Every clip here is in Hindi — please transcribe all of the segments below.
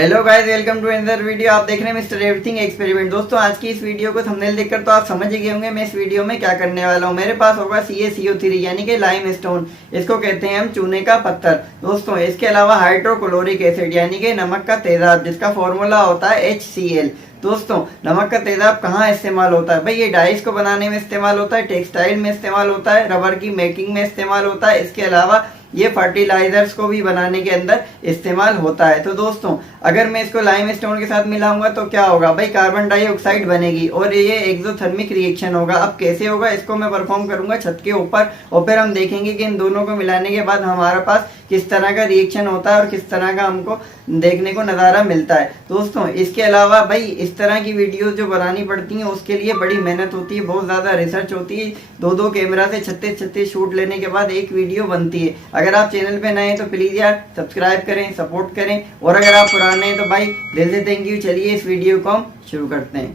Hello guys, welcome to another video. आप देख रहे हैं मिस्टर एवरीथिंग एक्सपेरिमेंट। दोस्तों, आज की इस वीडियो को थंबनेल देखकर तो आप समझ ही गए होंगे मैं इस वीडियो में क्या करने वाला हूं। मेरे पास होगा CaCO3 यानी कि लाइम स्टोन। इसको कहते हैं हम चूने का पत्थर। दोस्तों, इसके अलावा हाइड्रोक्लोरिक एसिड यानी कि नमक का तेजाब, जिसका फॉर्मूला होता है HCl। दोस्तों, नमक का तेजाब कहाँ इस्तेमाल होता है? भाई ये डाइस को बनाने में इस्तेमाल होता है, टेक्सटाइल में इस्तेमाल होता है, रबर की मेकिंग में इस्तेमाल होता है। इसके अलावा ये फर्टिलाइजर्स को भी बनाने के अंदर इस्तेमाल होता है। तो दोस्तों, अगर मैं इसको लाइम स्टोन के साथ मिलाऊंगा तो क्या होगा? भाई कार्बन डाइऑक्साइड बनेगी और ये एक्सोथर्मिक रिएक्शन होगा। अब कैसे होगा? इसको मैं परफॉर्म करूंगा छत के ऊपर और फिर हम देखेंगे कि इन दोनों को मिलाने के बाद हमारे पास किस तरह का रिएक्शन होता है और किस तरह का हमको देखने को नज़ारा मिलता है। दोस्तों, इसके अलावा भाई इस तरह की वीडियो जो बनानी पड़ती हैं उसके लिए बड़ी मेहनत होती है, बहुत ज़्यादा रिसर्च होती है। दो कैमरा से 36 शूट लेने के बाद एक वीडियो बनती है। अगर आप चैनल पे नए हैं तो प्लीज़ यार सब्सक्राइब करें, सपोर्ट करें, और अगर आप पुराने हैं तो भाई दिल से थैंक यू। चलिए इस वीडियो को हम शुरू करते हैं।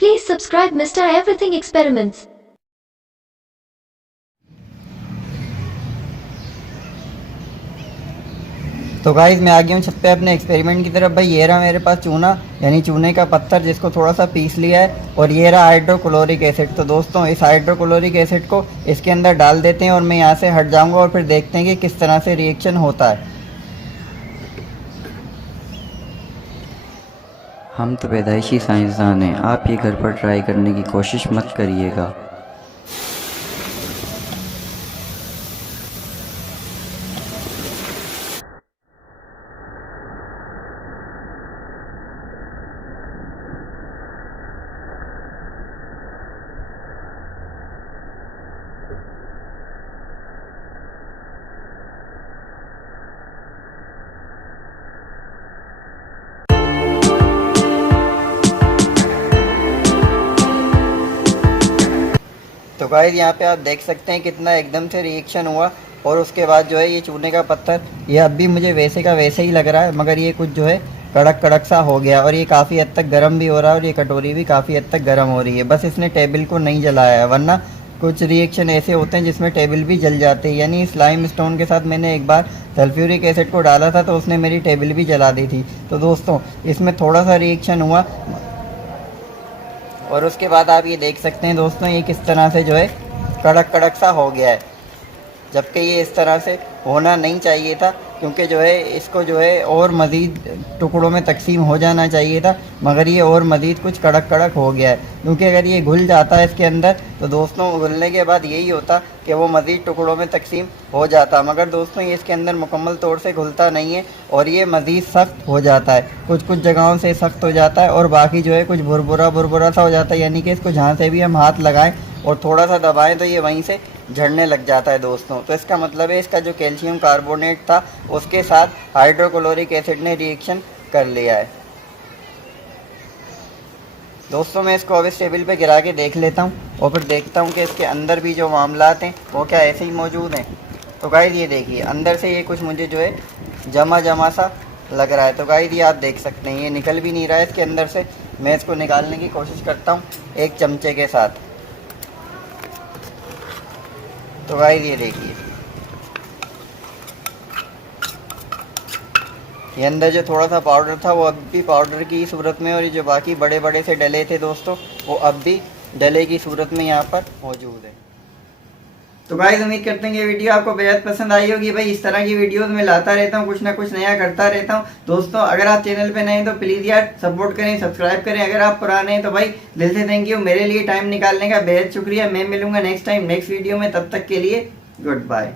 Please subscribe Mr. Everything Experiments. तो गाइस, मैं आ गया हूँ छत पे अपने एक्सपेरिमेंट की तरफ। भाई ये रहा मेरे पास चूना यानी चूने का पत्थर, जिसको थोड़ा सा पीस लिया है, और ये रहा हाइड्रोक्लोरिक एसिड। तो दोस्तों, इस हाइड्रोक्लोरिक एसिड को इसके अंदर डाल देते हैं और मैं यहाँ से हट जाऊँगा और फिर देखते हैं कि किस तरह से रिएक्शन होता है। हम तो पैदाइशी साइंसदान हैं, आप ये घर पर ट्राई करने की कोशिश मत करिएगा। तो गाइस, यहाँ पे आप देख सकते हैं कितना एकदम से रिएक्शन हुआ, और उसके बाद जो है ये चूने का पत्थर ये अब भी मुझे वैसे का वैसे ही लग रहा है, मगर ये कुछ जो है कड़क कड़क सा हो गया, और ये काफ़ी हद तक गर्म भी हो रहा है, और ये कटोरी भी काफ़ी हद तक गर्म हो रही है। बस इसने टेबल को नहीं जलाया है, वरना कुछ रिएक्शन ऐसे होते हैं जिसमें टेबल भी जल जाते हैं। यानी इस लाइम स्टोन के साथ मैंने एक बार सल्फ्यूरिक एसिड को डाला था तो उसने मेरी टेबल भी जला दी थी। तो दोस्तों, इसमें थोड़ा सा रिएक्शन हुआ और उसके बाद आप ये देख सकते हैं दोस्तों, ये किस तरह से जो है कड़क कड़क सा हो गया है, जबकि ये इस तरह से होना नहीं चाहिए था, क्योंकि जो है इसको जो है और मज़ीद टुकड़ों में तकसीम हो जाना चाहिए था, मगर ये और मज़ीद कुछ कड़क कड़क हो गया है। क्योंकि अगर ये घुल जाता है इसके अंदर तो दोस्तों घुलने के बाद यही होता कि वो मज़ीद टुकड़ों में तकसीम हो जाता, मगर दोस्तों ये इसके अंदर मुकम्मल तौर से घुलता नहीं है और ये मज़ीद सख्त हो जाता है। कुछ जगहों से सख्त हो जाता है और बाकी जो है कुछ भुरभुरा सा हो जाता है, यानी कि इसको जहाँ से भी हम हाथ लगाएं और थोड़ा सा दबाएं तो ये वहीं से झड़ने लग जाता है दोस्तों। तो इसका मतलब है इसका जो कैल्शियम कार्बोनेट था उसके साथ हाइड्रोक्लोरिक एसिड ने रिएक्शन कर लिया है। दोस्तों, मैं इसको अब इस टेबल पे गिरा के देख लेता हूँ और फिर देखता हूँ कि इसके अंदर भी जो मामलात हैं वो क्या ऐसे ही मौजूद हैं। तो गाइस, ये देखिए अंदर से ये कुछ मुझे जो है जमा सा लग रहा है। तो गाइस, ये आप देख सकते हैं ये निकल भी नहीं रहा है इसके अंदर से। मैं इसको निकालने की कोशिश करता हूँ एक चमचे के साथ। तो गाइस, ये देखिए ये अंदर जो थोड़ा सा पाउडर था वो अब भी पाउडर की सूरत में, और ये जो बाकी बड़े से डले थे दोस्तों वो अब भी डले की सूरत में यहाँ पर मौजूद है। तो गाइस, उम्मीद करते हैं ये वीडियो आपको बेहद पसंद आई होगी। भाई इस तरह की वीडियोस मैं लाता रहता हूँ, कुछ ना कुछ नया करता रहता हूँ। दोस्तों, अगर आप चैनल पे नए हैं तो प्लीज़ यार सपोर्ट करें, सब्सक्राइब करें। अगर आप पुराने हैं तो भाई दिल से थैंक यू, मेरे लिए टाइम निकालने का बेहद शुक्रिया। मैं मिलूंगा नेक्स्ट टाइम नेक्स्ट वीडियो में, तब तक के लिए गुड बाय।